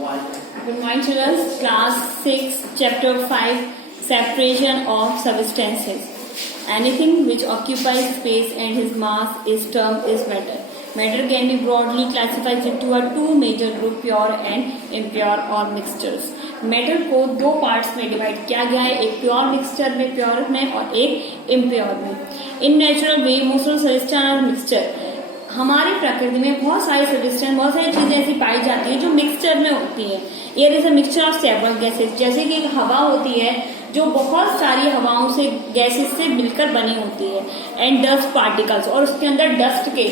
Good morning, children. Class 6, Chapter 5, Separation of Substances. Anything which occupies space and his mass is termed is matter. Matter can be broadly classified into two major groups, pure and impure or mixtures. Matter को दो parts में divide किया गया है, एक pure mixture में, pure में, और एक इम्प्योर में. In natural way most of substance और मिक्सचर, हमारी प्रकृति में बहुत सारी सब्सटेंस, बहुत सारी चीजें ऐसी पाई जाती है जो मिक्सचर में होती है. Air is a mixture of several gases. जैसे कि एक हवा होती है जो बहुत सारी हवाओं से, गैसेस से मिलकर बनी होती है. एंड डस्ट पार्टिकल्स, और उसके अंदर डस्ट के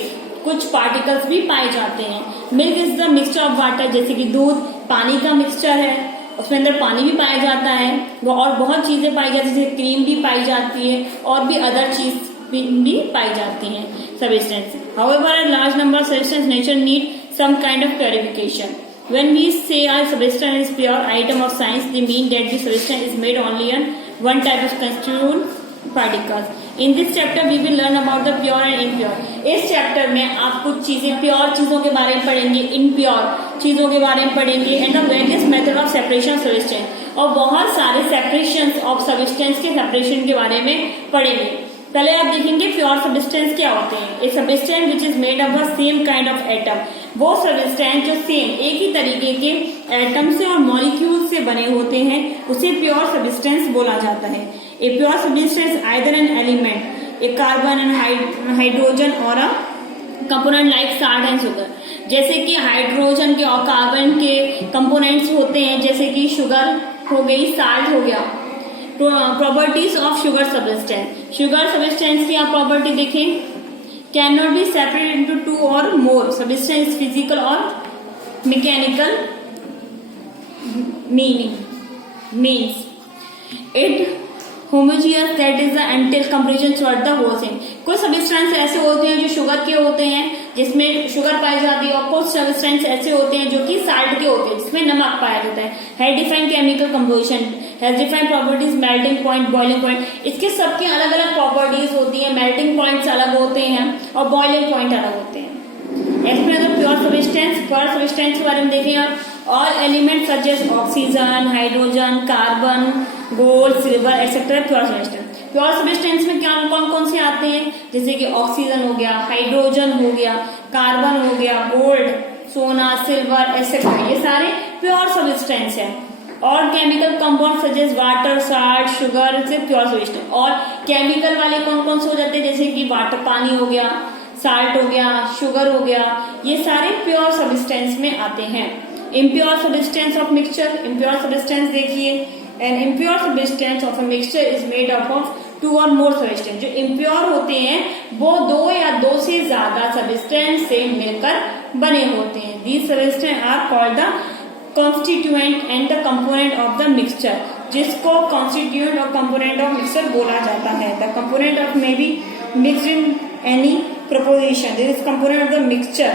कुछ पार्टिकल्स भी पाए जाते हैं. Milk is the mixture of water. जैसे कि दूध पानी का मिक्सचर है, उसमें अंदर पानी भी पाया जाता है, और बहुत चीजें पाई जाती है, जैसे क्रीम भी पाई जाती है, और भी अदर चीज भी पाई जाती हैं substance. However, a large number of substance nature need some kind of purification. When we say a substance is pure item of science, they mean that the substance is made only on one type of constituent particles. In this chapter, we will learn about the pure and impure. इस chapter में आप कुछ चीजें pure चीजों के बारे में पढ़ेंगे, इनप्योर चीजों के बारे में पढ़ेंगे, and the various method of separation of substance, और बहुत सारे सेपरेशन ऑफ सबस्टेंस के सेपरेशन के बारे में पढ़ेंगे. पहले आप देखेंगे प्योर सबस्टेंस क्या होते हैं. एक substance which is made of the same kind of atom. वो सबस्टेंस जो सेम एक ही तरीके के एटम से और मॉलिक्यूल से बने होते हैं, उसे प्योर सबस्टेंस बोला जाता है. A pure substance either an element, a carbon and hydrogen, और a component like salt and sugar. जैसे कि हाइड्रोजन के और कार्बन के कंपोनेंट्स होते हैं, जैसे कि शुगर हो गई, साल्ट हो गया. Properties of sugar substance. Sugar substance की आप प्रॉपर्टी देखें, can not be separated into two और मोर सबस्टेंस, फिजिकल और mechanical means it homogeneous, that is the until comparison throughout the whole thing. कुछ सबस्टेंस ऐसे होते हैं जो शुगर के होते हैं, जिसमें शुगर पाई जाती है, और कुछ सबस्टेंस ऐसे होते हैं जो कि साल्ट के होते हैं, जिसमें नमक पाया जाता है. है different chemical composition, has different properties, melting point, boiling point. इसके सबके अलग अलग प्रॉपर्टीज होती है. मेल्टिंग पॉइंट्स अलग होते हैं और बॉइलिंग पॉइंट अलग होते हैं. प्योर सबस्टेंस के बारे में देखें आप. All element such as oxygen, hydrogen, carbon, gold, silver etcetera pure substance. Pure substance में क्या कौन कौन से आते हैं, जैसे कि ऑक्सीजन हो गया, हाइड्रोजन हो गया, कार्बन हो गया, गोल्ड, सोना, सिल्वर एक्सेट्रा, ये सारे प्योर सबस्टेंस है. और chemical compound such as water, salt, sugar से प्योर सबस्टेंस. और केमिकल वाले कौन कौन से हो जाते हैं, जैसे कि वाटर, पानी हो गया, साल्ट हो गया, शुगर हो गया, ये सारे प्योर सबस्टेंस में आते हैं. Impure substance of mixture. Impure substance देखिए, an impure substance of a mixture is made up of two और मोर सबस्टेंस. जो इम्प्योर होते हैं वो दो या दो से ज्यादा सबस्टेंस से मिलकर बने होते हैं. These substance are called the constituent and the component of the mixture, जिसको कॉन्स्टिट्यूएंट और कंपोनेंट ऑफ मिक्सचर बोला जाता है. The component of may be mixed in any proposition. There is component of the mixture,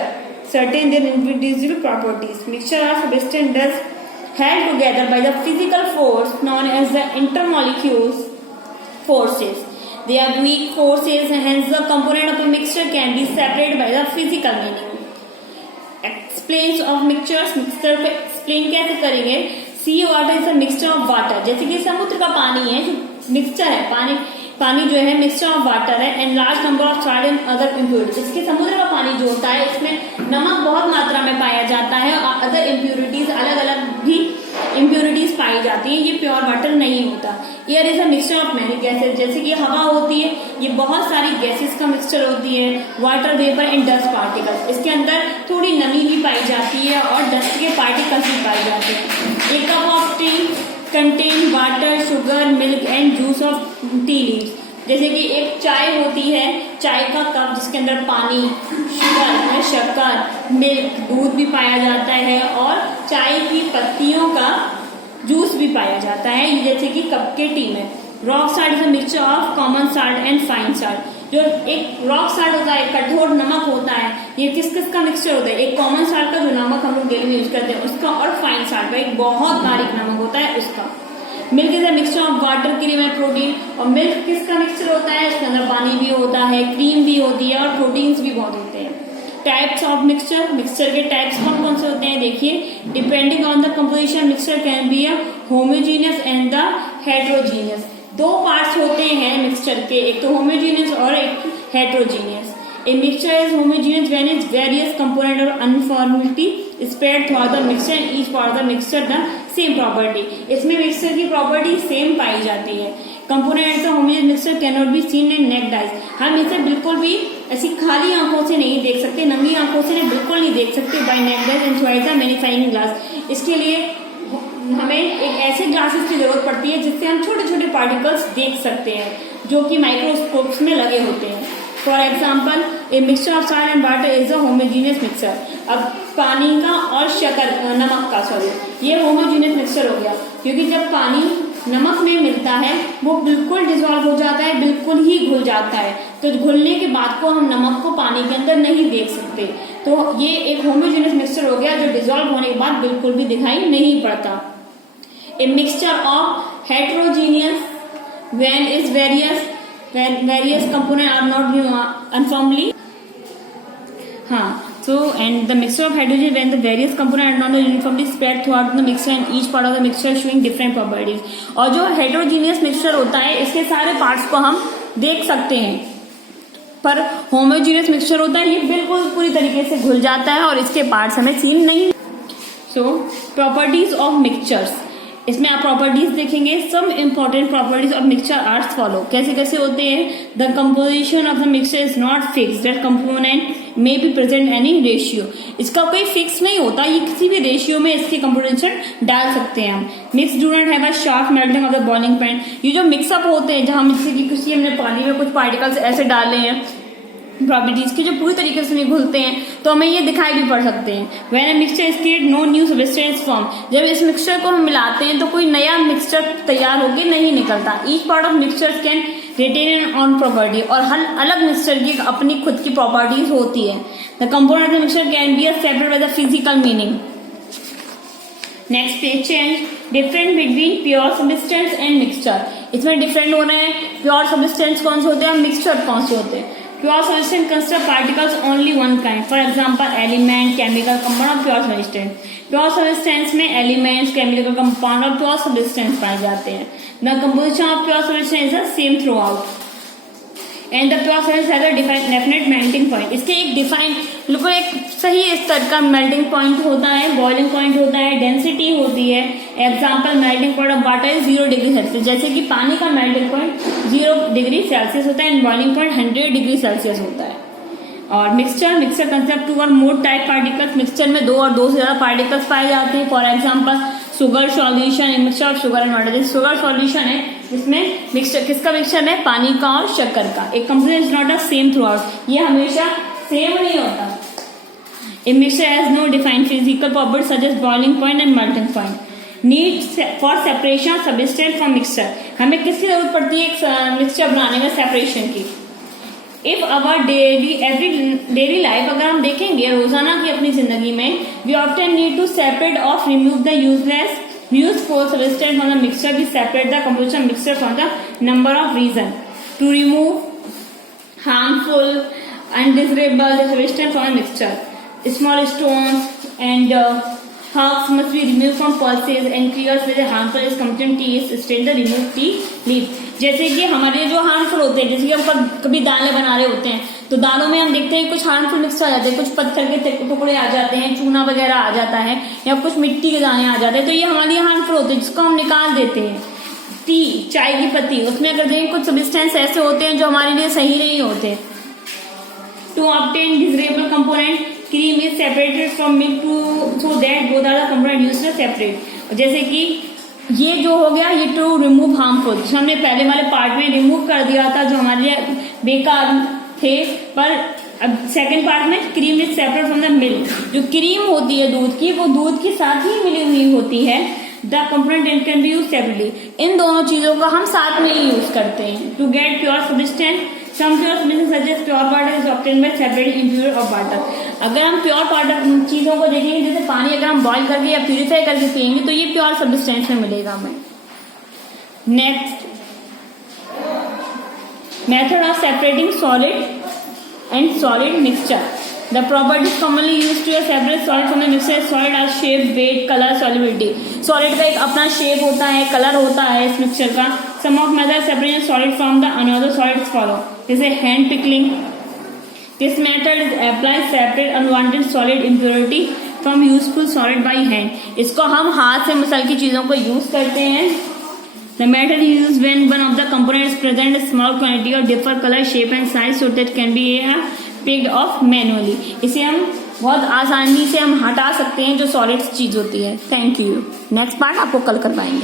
certain their individual properties. Mixture of substance thus held together by the physical force known as the intermolecules forces. They are weak forces, and hence the component of a mixture can be separated by the physical meaning. Explains of mixtures. Mixture को explain कैसे करेंगे. Sea water is a mixture of water. जैसे कि समुद्र का पानी है जो मिक्सचर है, पानी जो है मिक्सचर ऑफ वाटर है, and large number of salt and other impurities. इसके समुद्र का पानी जो होता है इसमें नमक बहुत मात्रा में पाया जाता है, और अदर इम्प्योरिटीज, अलग अलग भी इम्प्योरिटीज पाई जाती है. ये प्योर वाटर नहीं होता. Air is a mixture of many gases. जैसे कि हवा होती है, ये बहुत सारी गैसेस का मिक्सचर होती है. Water vapour and dust particles. इसके अंदर थोड़ी नमी भी पाई जाती है और डस्ट के पार्टिकल्स भी पाए जाते हैं. एक cup of T contain water, sugar, milk and juice of tea leaves. जैसे कि एक चाय होती है, चाय का कप जिसके अंदर पानी, शुगर, शक्कर, मिल्क, दूध भी पाया जाता है, और चाय की पत्तियों का जूस भी पाया जाता है, जैसे कि कप के टी में. Rock salt is a mixture of common salt and fine salt. जो एक रॉक साल्ट होता है, कठोर नमक होता है, ये किस किस का मिक्सचर होता है. एक कॉमन साल्ट का जो नमक हम लोग डेली में यूज करते हैं उसका, और फाइन साल्ट का एक बहुत बारीक नमक होता है उसका. Milk is a mixture of water, cream and protein. और मिल्क किसका मिक्सचर होता है, उसके अंदर पानी भी होता है, क्रीम भी होती है, और प्रोटीन्स भी बहुत होते हैं. टाइप्स ऑफ मिक्सचर, मिक्सचर के टाइप्स कौन कौन से होते हैं देखिए, depending on the composition mixture can be a homogeneous and the heterogeneous. दो पार्ट्स होते हैं मिक्सचर के, एक तो होमोजीनियस और एक heterogeneous. A mixture is homogeneous when its various component or uniformity is spread throughout the mixture and each part of the mixture the same property। इसमें mixture की प्रॉपर्टी सेम पाई जाती है। Components of homogeneous mixture can not be seen in necked eyes. हम इसे बिल्कुल भी ऐसी खाली आंखों से नहीं देख सकते, नंगी आंखों से बिल्कुल नहीं देख सकते by naked eyes and through the magnifying glass. इसके लिए हमें एक ऐसे ग्लासेस की जरूरत पड़ती है जिससे हम छोटे छोटे पार्टिकल्स देख सकते हैं जो कि माइक्रोस्कोप्स में लगे होते हैं। For example a mixture of soil and water is a homogeneous mixture. अब पानी का और शक्कर नमक का ये होमोजीनियस मिक्सचर हो गया, क्योंकि जब पानी नमक में मिलता है वो बिल्कुल डिसॉल्व हो जाता है, बिल्कुल ही घुल जाता है। तो घुलने के बाद को हम नमक को पानी के अंदर नहीं देख सकते। तो ये एक होमोजीनियस मिक्सचर हो गया जो डिसॉल्व होने के बाद बिल्कुल भी दिखाई नहीं पड़ता। A mixture of heterogeneous when various components are not uniformly so and the mixture of hydrogen when the various components are not uniformly spread throughout the mixture and each part of the mixture showing different properties। और जो heterogeneous mixture होता है इसके सारे parts को हम देख सकते हैं, पर homogeneous mixture होता है ये बिल्कुल पूरी तरीके से घुल जाता है और इसके parts हमें सीन नहीं। So properties of mixtures, इसमें आप प्रॉपर्टीज देखेंगे। Some important properties of mixture are follow. कैसे कैसे होते हैं, the composition of the mixture is not fix, that component may be present any ratio. इसका कोई फिक्स नहीं होता, ये किसी भी रेशियो में इसकी कंपोजिशन डाल सकते हैं हम। Mix do not have a sharp melting of the boiling point. ये जो मिक्सअप होते हैं जहां जैसे कि किसी हमने पानी में कुछ पार्टिकल्स ऐसे डाले हैं प्रॉपर्टीज के जो पूरी तरीके से नहीं घुलते हैं तो हमें ये दिखाई भी पड़ सकते हैं। When a mixture is created no new substance form. जब इस मिक्सचर को हम मिलाते हैं तो कोई नया मिक्सचर तैयार होकर नहीं निकलता। Each part of mixture can retain an own property, और हर अलग मिक्सचर की अपनी खुद की प्रॉपर्टीज होती है। The component of the mixture can be separate by the physical meaning. Next page change, different between pure substance and mixture. इसमें डिफरेंट हो रहे हैं, प्योर सब्सटेंस कौन से होते हैं, मिक्सचर कौन से होते हैं। Pure substance consists of particles only one kind. For example, element, chemical compound of pure substance. Pure substance में elements, chemical compound और pure substance पाए जाते हैं। The composition of pure substance is the same throughout. And the pure substance has a definite melting point. इसके एक define बिल्कुल एक सही स्तर का मेल्टिंग पॉइंट होता है, बॉइलिंग पॉइंट होता है, डेंसिटी होती है। Example, melting point of water is 0 degree Celsius. जैसे कि पानी का मेल्टिंग पॉइंट 0 डिग्री सेल्सियस होता है and boiling point 100 degree Celsius होता है। और मिक्सचर कंसेप्ट 2 और मोर टाइप पार्टिकल्स। मिक्सचर में 2 और 2 से ज्यादा पार्टिकल्स पाए जाते हैं। For example, sugar solution, mixture of sugar and water. Sugar solution है जिसमें मिक्सचर किसका मिक्सचर है, पानी का और शक्कर का। एक component is not a same through out, ये हमेशा सेम नहीं होता। A mixture has no defined physical properties such as boiling point and melting point. Need for separation of substance from mixture. हमें किसकी जरूरत पड़ती है एक मिक्सचर बनाने में, सेपरेशन की। If our daily life अगर हम देखेंगे रोजाना की अपनी जिंदगी में, we often need to separate or remove the useless, useful substance from the mixture. We separate the composition of mixture from the number of reasons. To remove harmful, undesirable substance from the mixture. Small stones and herbs must be removed from pulses and clears with a harmful is contain tea is strain the remove tea leaf। जैसे कि हमारे जो harmful होते हैं, जैसे कि हम कभी दालें बना रहे होते हैं तो दालों में हम देखते हैं कुछ हार्मफुल मिक्स आ जाते हैं, कुछ पत्थर के टुकड़े आ जाते हैं, चूना वगैरह आ जाता है या कुछ मिट्टी के दाने आ जाते हैं, तो ये हमारे लिए हार्मफुल होते हैं जिसको हम निकाल देते हैं। टी, चाय की पत्ती, उसमें अगर देखें कुछ सब्सटेंस ऐसे होते हैं जो हमारे लिए सही नहीं होते। To obtain desirable component, cream is separated from milk to so that both are the component used separate. जैसे कि ये जो हो गया ये टू रिमूव हार्मफुल, जो हमने पहले वाले पार्ट में रिमूव कर दिया था जो हमारे लिए बेकार थे, पर अब सेकंड पार्ट में cream is separate from the milk. जो क्रीम होती है दूध की, वो दूध के साथ ही मिली हुई होती है। The component can be use separately. इन दोनों चीजों का हम साथ में ही यूज करते हैं। To get pure substance, some pure substances such as pure water is obtained by separating impure of water। अगर हम प्योर वाटर चीजों को देखेंगे, जैसे पानी अगर हम बॉईल करके या प्यूरिफाई करके पियेंगे तो ये प्योर सब्सटेंस में मिलेगा हमें। Next, method of separating solid and solid mixture. The properties commonly used to separate solid from the mixture solid are shape, weight, color, solubility. Solid का एक अपना shape होता है, color होता है इस mixture का. Some of methods separate solid from the another solids follow. जैसे hand pickling. This method is applied separate unwanted solid impurity from useful solid by hand. इसको हम हाथ से मसल की चीजों को यूज करते हैं. The method is used when one of the components present a small quantity of different color, shape and size so that can be picked off manually. इसे हम बहुत आसानी से हम हटा सकते हैं जो सॉलिड्स चीज होती है. Thank you. नेक्स्ट पार्ट आपको कल कर पाएंगे.